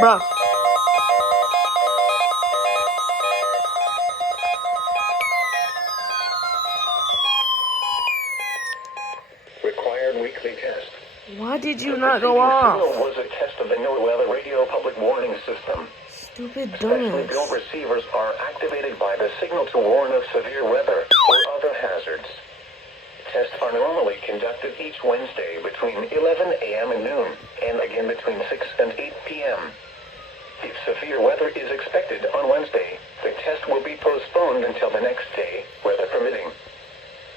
Bruh. Required weekly test. Why did you not go off? Signal was a test of the NOAA radio public warning system. Stupid Specially built dumbass. receivers are activated by the signal to warn of severe weather or other hazards. Tests are normally conducted each Wednesday between 11 a.m. and noon, and again between 6 and 8 p.m. If severe weather is expected on Wednesday, the test will be postponed until the next day, weather permitting.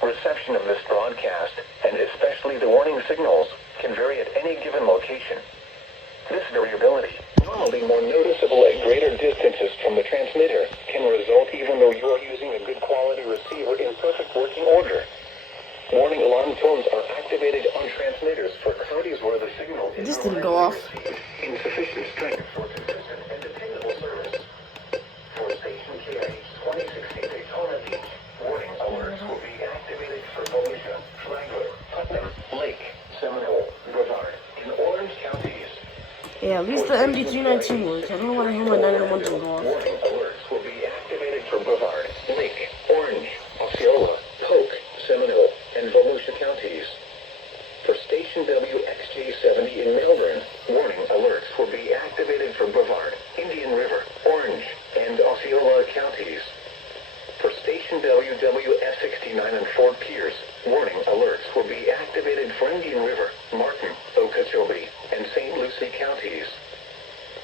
Reception of this broadcast, and especially the warning signals, can vary at any given location. This variability, normally more noticeable at greater distances from the transmitter, can result even though you are using a good quality receiver in perfect working order. Warning alarm tones are activated on transmitters for counties where the signal is This didn't go off. insufficient strength for consistent and dependable service. For station KIH 2060 Daytona Beach, warning alerts will be activated for Volusia, Flagler, Putnam, Lake, Seminole, Brevard, and Orange counties. Yeah, at least the MD-319 works. I don't know why the hell my 911 didn't go off. Warning alerts will be activated for Brevard, Lake, Orange, Osceola, Polk, Seminole, and Volusia counties. For station WXJ70 in Melbourne, warning alerts will be activated for Brevard, Indian River, Orange, and Osceola counties. For station WWS69 in Fort Pierce, warning alerts will be activated for Indian River, Martin, Okeechobee, and St. Lucie counties.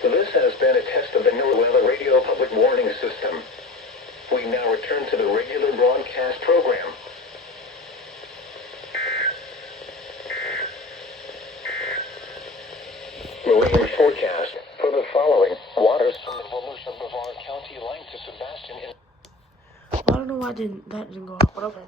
This has been a test of the NOAA radio public warning system. We now return to the regular broadcast program. Marine forecast for the following: waters from the Volusia Brevard County line to Sebastian in I don't know why that didn't go off, but okay.